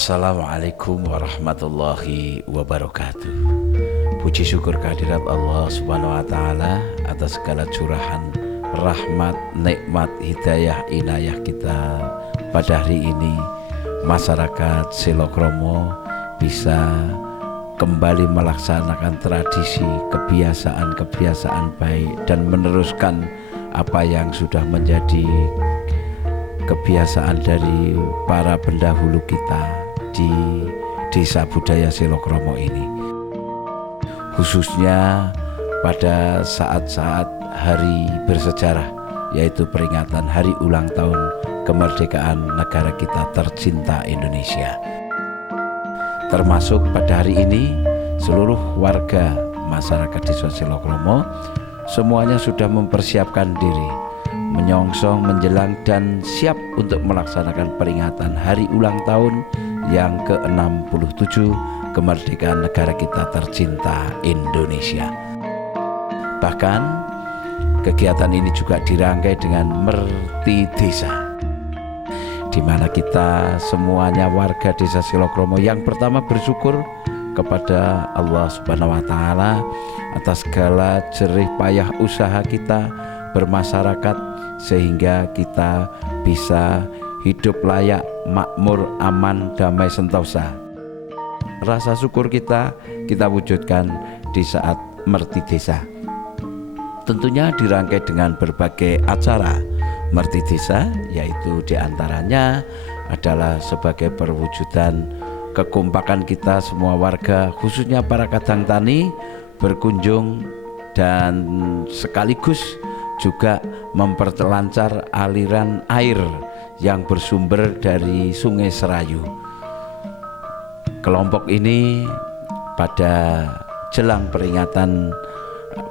Assalamualaikum warahmatullahi wabarakatuh. Puji syukur kehadirat Allah Subhanahu wa Ta'ala atas segala curahan rahmat, nikmat, hidayah, inayah kita pada hari ini. Masyarakat Selokromo bisa kembali melaksanakan tradisi, kebiasaan-kebiasaan baik dan meneruskan apa yang sudah menjadi kebiasaan dari para pendahulu kita di Desa Budaya Selokromo ini, khususnya pada saat-saat hari bersejarah, yaitu peringatan hari ulang tahun kemerdekaan negara kita tercinta Indonesia. Termasuk pada hari ini seluruh warga masyarakat Desa Selokromo semuanya sudah mempersiapkan diri, menyongsong, menjelang dan siap untuk melaksanakan peringatan hari ulang tahun yang ke-67 kemerdekaan negara kita tercinta Indonesia. Bahkan kegiatan ini juga dirangkai dengan Merti Desa, di mana kita semuanya warga Desa Selokromo yang pertama bersyukur kepada Allah Subhanahu wa Ta'ala atas segala jerih payah usaha kita bermasyarakat sehingga kita bisa hidup layak, makmur, aman, damai, sentosa. Rasa syukur kita wujudkan di saat Merti Desa. Tentunya dirangkai dengan berbagai acara Merti Desa, yaitu diantaranya adalah sebagai perwujudan kekompakan kita semua warga, khususnya para kadang tani, berkunjung dan sekaligus juga memperlancar aliran air yang bersumber dari Sungai Serayu. Kelompok ini pada jelang peringatan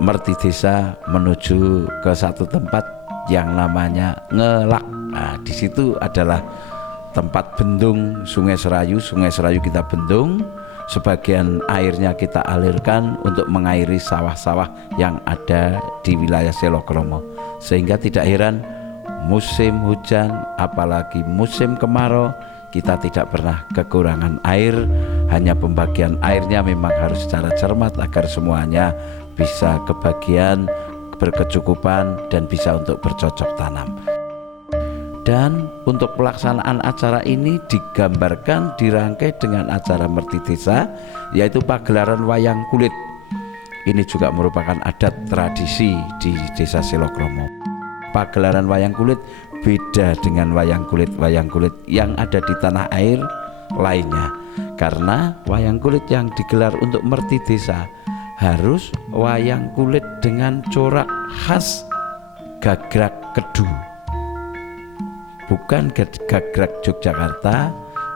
Merti Desa menuju ke satu tempat yang namanya Ngelak. Nah, di situ adalah tempat bendung Sungai Serayu. Sungai Serayu kita bendung, sebagian airnya kita alirkan untuk mengairi sawah-sawah yang ada di wilayah Selokromo, sehingga tidak heran musim hujan apalagi musim kemarau kita tidak pernah kekurangan air. Hanya pembagian airnya memang harus secara cermat agar semuanya bisa kebagian, berkecukupan dan bisa untuk bercocok tanam. Dan untuk pelaksanaan acara ini digambarkan, dirangkai dengan acara Merti Desa, yaitu pagelaran wayang kulit. Ini juga merupakan adat tradisi di Desa Selokromo. Pagelaran wayang kulit beda dengan wayang kulit yang ada di tanah air lainnya, karena wayang kulit yang digelar untuk Merti Desa harus wayang kulit dengan corak khas Gagrak Kedu, bukan Gagrak Yogyakarta,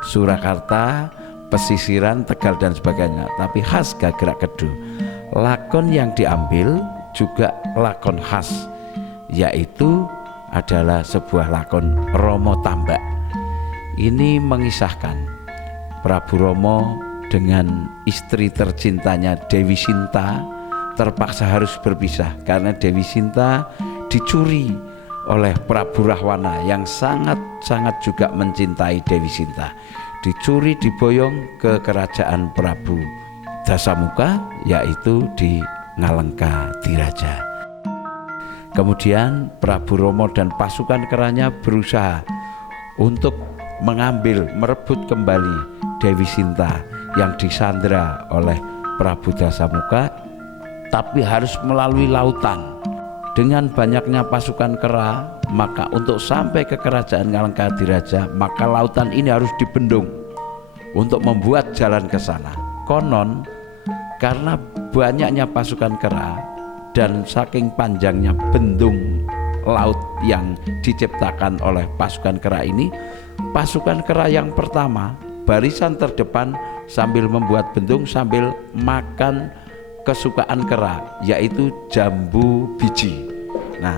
Surakarta, pesisiran, Tegal dan sebagainya, tapi khas Gagrak Kedu. Lakon yang diambil juga lakon khas, yaitu adalah sebuah lakon Romo Tambak. Ini mengisahkan Prabu Romo dengan istri tercintanya Dewi Sinta terpaksa harus berpisah karena Dewi Sinta dicuri oleh Prabu Rahwana yang sangat-sangat juga mencintai Dewi Sinta. Dicuri, diboyong ke kerajaan Prabu Dasamuka, yaitu di Ngalengka Diraja. Kemudian Prabu Romo dan pasukan keranya berusaha untuk merebut kembali Dewi Sinta yang disandra oleh Prabu Dasamuka, tapi harus melalui lautan. Dengan banyaknya pasukan kera, maka untuk sampai ke kerajaan Ngalengka Diraja, maka lautan ini harus dibendung untuk membuat jalan ke sana. Konon karena banyaknya pasukan kera dan saking panjangnya bendung laut yang diciptakan oleh pasukan kera ini, pasukan kera yang pertama barisan terdepan sambil membuat bendung sambil makan kesukaan kera, yaitu jambu biji. Nah,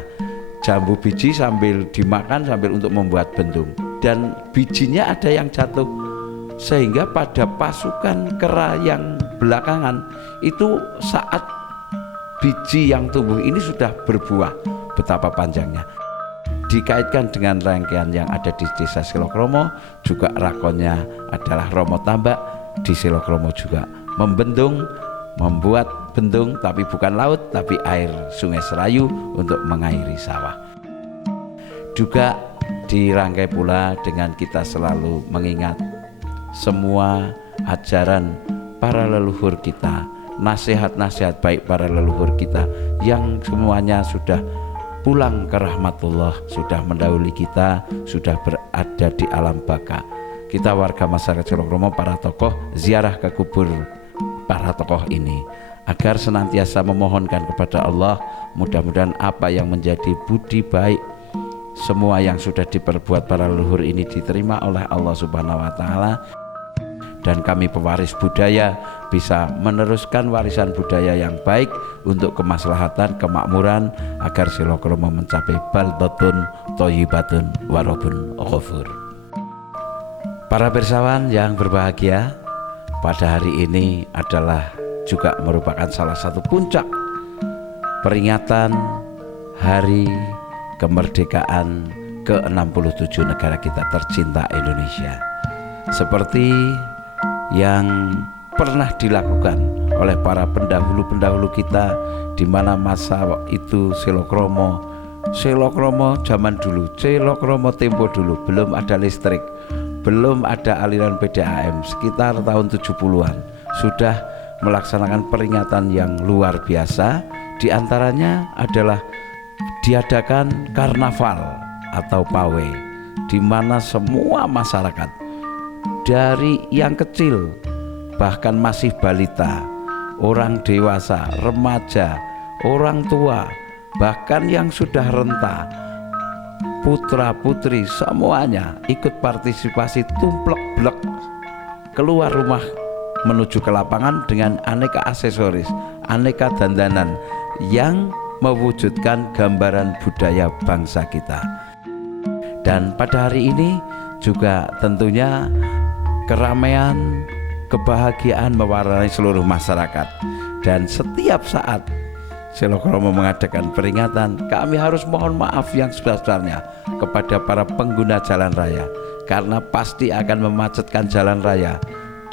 jambu biji sambil dimakan sambil untuk membuat bendung, dan bijinya ada yang jatuh, sehingga pada pasukan kera yang belakangan itu saat biji yang tumbuh ini sudah berbuah, betapa panjangnya. dikaitkan dengan rangkaian yang ada di desa Selokromo. Juga rakonnya adalah Romo Tambak. Di Selokromo juga membuat bendung, tapi bukan laut, tapi air Sungai Serayu untuk mengairi sawah. Juga dirangkai pula dengan kita selalu mengingat semua ajaran para leluhur kita, nasihat-nasihat baik para leluhur kita yang semuanya sudah pulang ke rahmatullah, sudah mendahului kita, sudah berada di alam baka. Kita warga masyarakat Selokromo, para tokoh, ziarah ke kubur para tokoh ini agar senantiasa memohonkan kepada Allah, mudah-mudahan apa yang menjadi budi baik semua yang sudah diperbuat para leluhur ini diterima oleh Allah Subhanahu wa Ta'ala, dan kami pewaris budaya bisa meneruskan warisan budaya yang baik untuk kemaslahatan, kemakmuran, agar Selokromo mencapai baldatun thayyibatun wa rabbun ghafur. Para pirsawan yang berbahagia, pada hari ini adalah juga merupakan salah satu puncak peringatan hari kemerdekaan ke-67 negara kita tercinta Indonesia, seperti yang pernah dilakukan oleh para pendahulu-pendahulu kita, di mana masa itu Selokromo zaman dulu, Selokromo tempo dulu, belum ada listrik, belum ada aliran PDAM, sekitar tahun 70-an sudah melaksanakan peringatan yang luar biasa. Di antaranya adalah diadakan karnaval atau pawai, di mana semua masyarakat dari yang kecil bahkan masih balita, orang dewasa, remaja, orang tua, bahkan yang sudah renta, putra putri, semuanya ikut partisipasi tumplek-blek keluar rumah menuju ke lapangan dengan aneka aksesoris, aneka dandanan yang mewujudkan gambaran budaya bangsa kita. Dan pada hari ini juga tentunya keramaian, kebahagiaan mewarnai seluruh masyarakat. Dan setiap saat Selokromo mengadakan peringatan, kami harus mohon maaf yang sebesar-besarnya kepada para pengguna jalan raya, karena pasti akan memacetkan jalan raya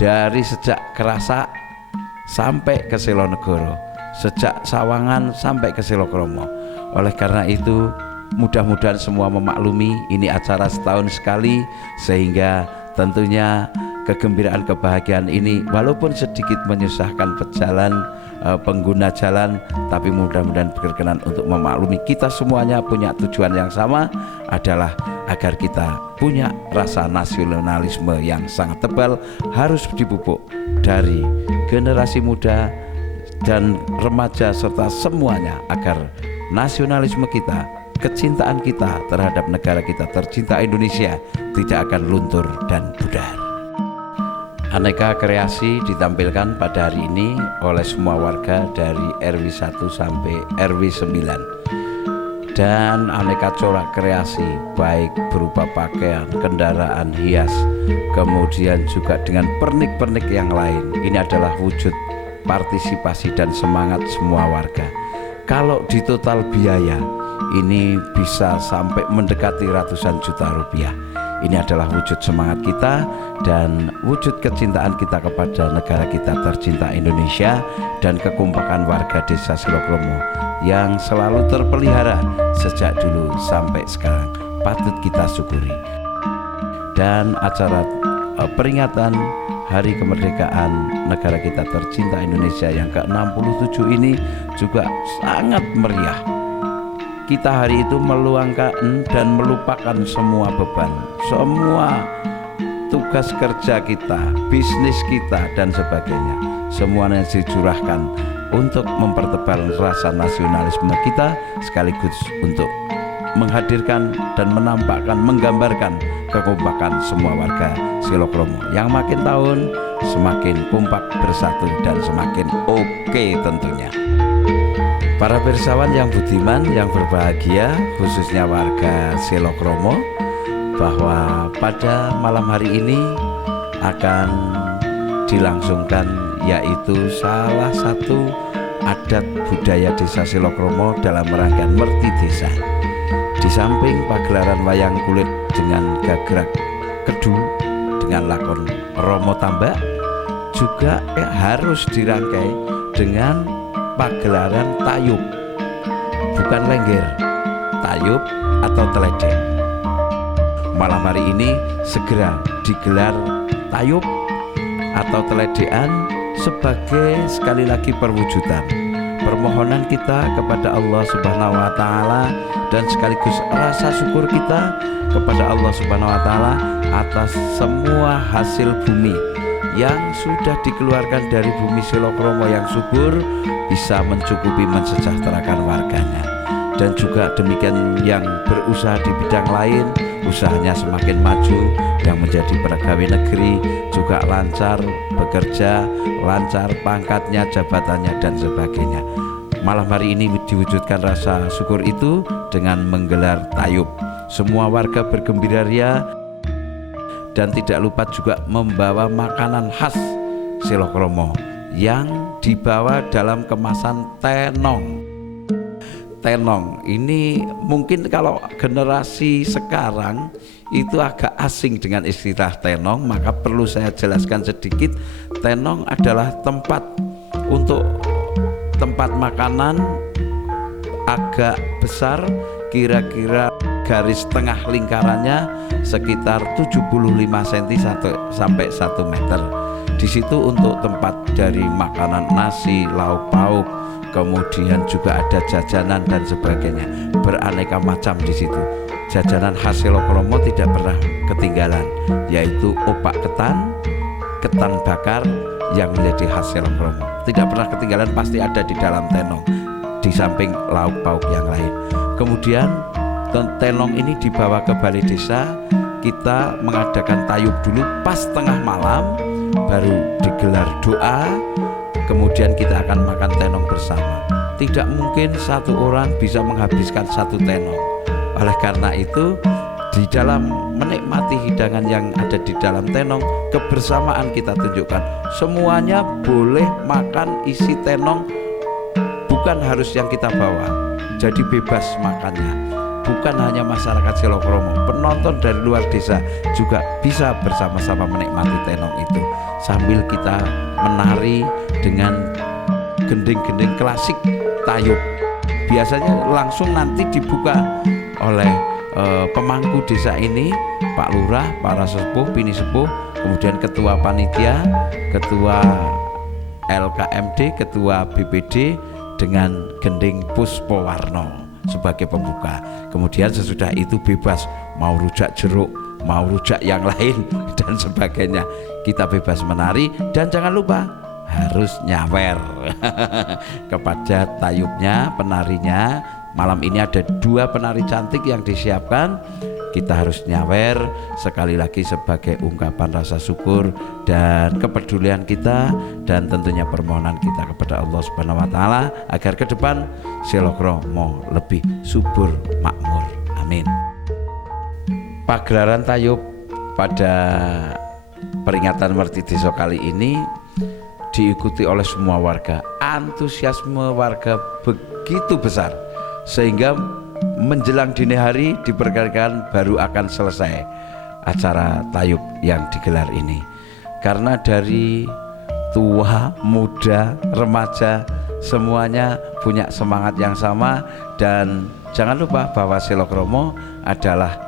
dari sejak Kerasak sampai ke Selonegoro, sejak Sawangan sampai ke Selokromo. Oleh karena itu, mudah-mudahan semua memaklumi, ini acara setahun sekali, sehingga tentunya kegembiraan, kebahagiaan ini walaupun sedikit menyusahkan pengguna jalan, tapi mudah-mudahan berkenan untuk memaklumi. Kita semuanya punya tujuan yang sama, adalah agar kita punya rasa nasionalisme yang sangat tebal, harus dipupuk dari generasi muda dan remaja serta semuanya, agar nasionalisme kita, kecintaan kita terhadap negara kita tercinta Indonesia tidak akan luntur dan pudar. Aneka kreasi ditampilkan pada hari ini oleh semua warga dari RW 1 sampai RW 9, dan aneka corak kreasi baik berupa pakaian, kendaraan hias, kemudian juga dengan pernik-pernik yang lain. Ini adalah wujud partisipasi dan semangat semua warga. Kalau di total biaya ini bisa sampai mendekati ratusan juta rupiah. Ini adalah wujud semangat kita dan wujud kecintaan kita kepada negara kita tercinta Indonesia, dan kekompakan warga desa Selokromo yang selalu terpelihara sejak dulu sampai sekarang, patut kita syukuri. Dan acara peringatan Hari Kemerdekaan negara kita tercinta Indonesia yang ke-67 ini juga sangat meriah. Kita hari itu meluangkan dan melupakan semua beban, semua tugas kerja kita, bisnis kita, dan sebagainya. Semuanya dicurahkan untuk mempertebal rasa nasionalisme kita, sekaligus untuk menghadirkan dan menampakkan, menggambarkan kekompakan semua warga Selokromo yang makin tahun semakin kompak, bersatu, dan semakin oke tentunya. Para pirsawan yang budiman, yang berbahagia, khususnya warga Selokromo, bahwa pada malam hari ini akan dilangsungkan, yaitu salah satu adat budaya desa Selokromo dalam rangkaian Merti Desa. Di samping pagelaran wayang kulit dengan gagrak kedu dengan lakon Romo Tambak, juga harus dirangkai dengan pagelaran tayub, bukan lengger, tayub atau teledek. Malam hari ini segera digelar tayub atau teledekan sebagai sekali lagi perwujudan permohonan kita kepada Allah Subhanahu wa taala dan sekaligus rasa syukur kita kepada Allah Subhanahu wa taala atas semua hasil bumi yang sudah dikeluarkan dari bumi Selokromo yang subur, bisa mencukupi mensejahterakan warganya. Dan juga demikian yang berusaha di bidang lain, usahanya semakin maju, yang menjadi pegawai negeri juga lancar bekerja, lancar pangkatnya, jabatannya dan sebagainya. Malam hari ini diwujudkan rasa syukur itu dengan menggelar tayub. Semua warga bergembira ria dan tidak lupa juga membawa makanan khas Selokromo yang dibawa dalam kemasan tenong. Tenong ini mungkin kalau generasi sekarang itu agak asing dengan istilah tenong, maka perlu saya jelaskan sedikit. Tenong adalah tempat untuk tempat makanan agak besar, kira-kira garis tengah lingkarannya sekitar 75 cm sampai 1 meter. Di situ untuk tempat dari makanan nasi, lauk pauk, kemudian juga ada jajanan dan sebagainya, beraneka macam di situ. Jajanan khas Selokromo tidak pernah ketinggalan, yaitu opak ketan, ketan bakar yang menjadi khas Selokromo. Tidak pernah ketinggalan, pasti ada di dalam tenong, di samping lauk pauk yang lain. Kemudian tenong ini dibawa ke balai desa, kita mengadakan tayub dulu pas tengah malam, baru digelar doa, kemudian kita akan makan tenong bersama. Tidak mungkin satu orang bisa menghabiskan 1 tenong. Oleh karena itu, di dalam menikmati hidangan yang ada di dalam tenong, kebersamaan kita tunjukkan. Semuanya boleh makan isi tenong, bukan harus yang kita bawa. Jadi bebas makannya. Bukan hanya masyarakat Selokromo, penonton dari luar desa juga bisa bersama-sama menikmati tenong itu sambil kita menari dengan gending-gending klasik tayub. Biasanya langsung nanti dibuka oleh pemangku desa ini, Pak Lurah, para sepuh, bini sepuh, kemudian ketua panitia, ketua LKMD, ketua BPD dengan gending Puspowarno sebagai pembuka. Kemudian sesudah itu bebas mau rujak jeruk, mau rujak yang lain dan sebagainya. Kita bebas menari dan jangan lupa harus nyawer kepada tayubnya, penarinya. Malam ini ada 2 penari cantik yang disiapkan. Kita harus nyawer sekali lagi sebagai ungkapan rasa syukur dan kepedulian kita, dan tentunya permohonan kita kepada Allah Subhanahu wa taala agar ke depan Selokromo lebih subur makmur. Amin. Pagelaran tayub pada peringatan Mertideso kali ini diikuti oleh semua warga. Antusiasme warga begitu besar sehingga menjelang dini hari diperkirakan baru akan selesai acara tayub yang digelar ini. Karena dari tua, muda, remaja semuanya punya semangat yang sama. Dan jangan lupa bahwa Selokromo adalah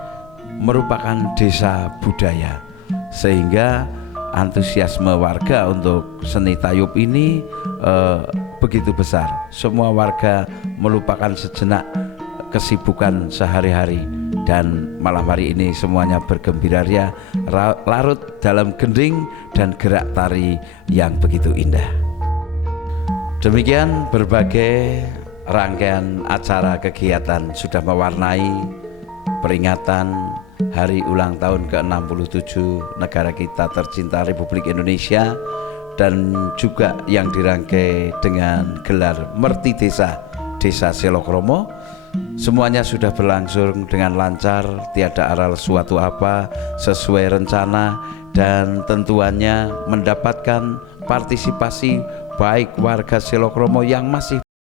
merupakan desa budaya, sehingga antusiasme warga untuk seni tayub ini begitu besar. Semua warga melupakan sejenak kesibukan sehari-hari, dan malam hari ini semuanya bergembira ria, larut dalam gending dan gerak tari yang begitu indah. Demikian berbagai rangkaian acara kegiatan sudah mewarnai peringatan hari ulang tahun ke-67 negara kita tercinta Republik Indonesia, dan juga yang dirangkai dengan gelar Mertidesa Desa Selokromo. Semuanya sudah berlangsung dengan lancar, tiada aral suatu apa, sesuai rencana, dan tentuannya mendapatkan partisipasi baik warga Selokromo yang masih